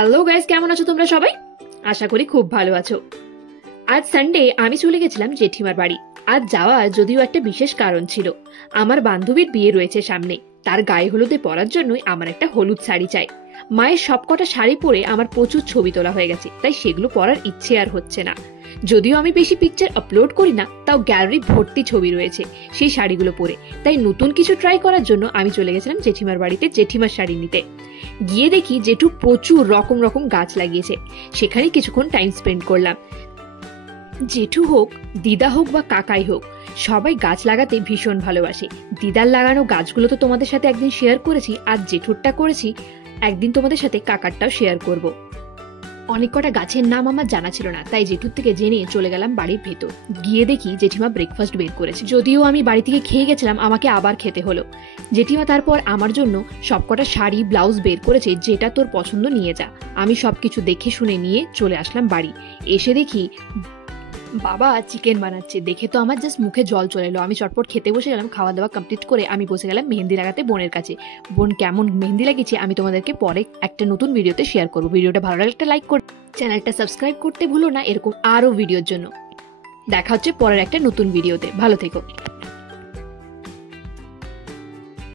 Hello guys, কেমন আছো তোমরা সবাই? আশা করি খুব ভালো আছো। আজ সানডে আমি চলে গেছিলাম জেঠিমার বাড়ি। আজ যাওয়ার যদিও একটা বিশেষ কারণ ছিল। আমার বান্ধবীর বিয়ে রয়েছে সামনে, তার গায়ে হলুদে পরার জন্যই আমার একটা হলুদ শাড়ি চাই। মায়ের সবকটা শাড়ি পরে আমার প্রচুর ছবি তোলা হয়ে গেছে, তাই সেগুলো পরার ইচ্ছে আর হচ্ছে না। যদিও আমি বেশি পিকচার আপলোড করি না, তাও গ্যালারি ভর্তি ছবি রয়েছে সেই শাড়িগুলো পরে। তাই নতুন কিছু ট্রাই করার জন্য আমি চলে গেছিলাম জেঠিমার বাড়িতে জেঠিমার শাড়ি নিতে। গিয়ে দেখি জেঠু প্রচুর রকম রকম গাছ লাগিয়েছে, সেখানে কিছুক্ষণ টাইম স্পেন্ড করলাম। জেঠু হোক, দিদা হোক বা কাকাই হোক, সবাই গাছ লাগাতে ভীষণ ভালোবাসে। দিদার লাগানো গাছগুলো তো তোমাদের সাথে একদিন শেয়ার করেছি, আর জেঠুরটা করেছি, একদিন তোমাদের সাথে কাকারটাও শেয়ার করব। অনেক কটা গাছের নাম আমার জানা ছিল না, তাই জেঠুর থেকে জেনে চলে গেলাম বাড়ির ভেতর। গিয়ে দেখি জেঠিমা ব্রেকফাস্ট বের করেছে। যদিও আমি বাড়ি থেকে খেয়ে গেছিলাম, আমাকে আবার খেতে হলো। জেঠিমা তারপর আমার জন্য সবকটা শাড়ি ব্লাউজ বের করেছে, যেটা তোর পছন্দ নিয়ে যা। আমি সবকিছু দেখে শুনে নিয়ে চলে আসলাম বাড়ি। এসে দেখি বাবা চিকেন বানাচ্ছে। দেখে তো আমার জাস্ট মুখে জল চলে এলো। আমি চটপট খেতে বসে গেলাম। খাওয়া দাওয়া কমপ্লিট করে আমি বসে গেলাম মেহেন্দি লাগাতে বোনের কাছে। বোন কেমন মেহেন্দি লাগিয়েছে আমি তোমাদেরকে পরে একটা নতুন ভিডিওতে শেয়ার করবো। ভিডিওটা ভালো লাগলে একটা লাইক করে চ্যানেলটা সাবস্ক্রাইব করতে ভুলো না এরকম আরও ভিডিওর জন্য। দেখা হচ্ছে পরের একটা নতুন ভিডিওতে। ভালো থেকো।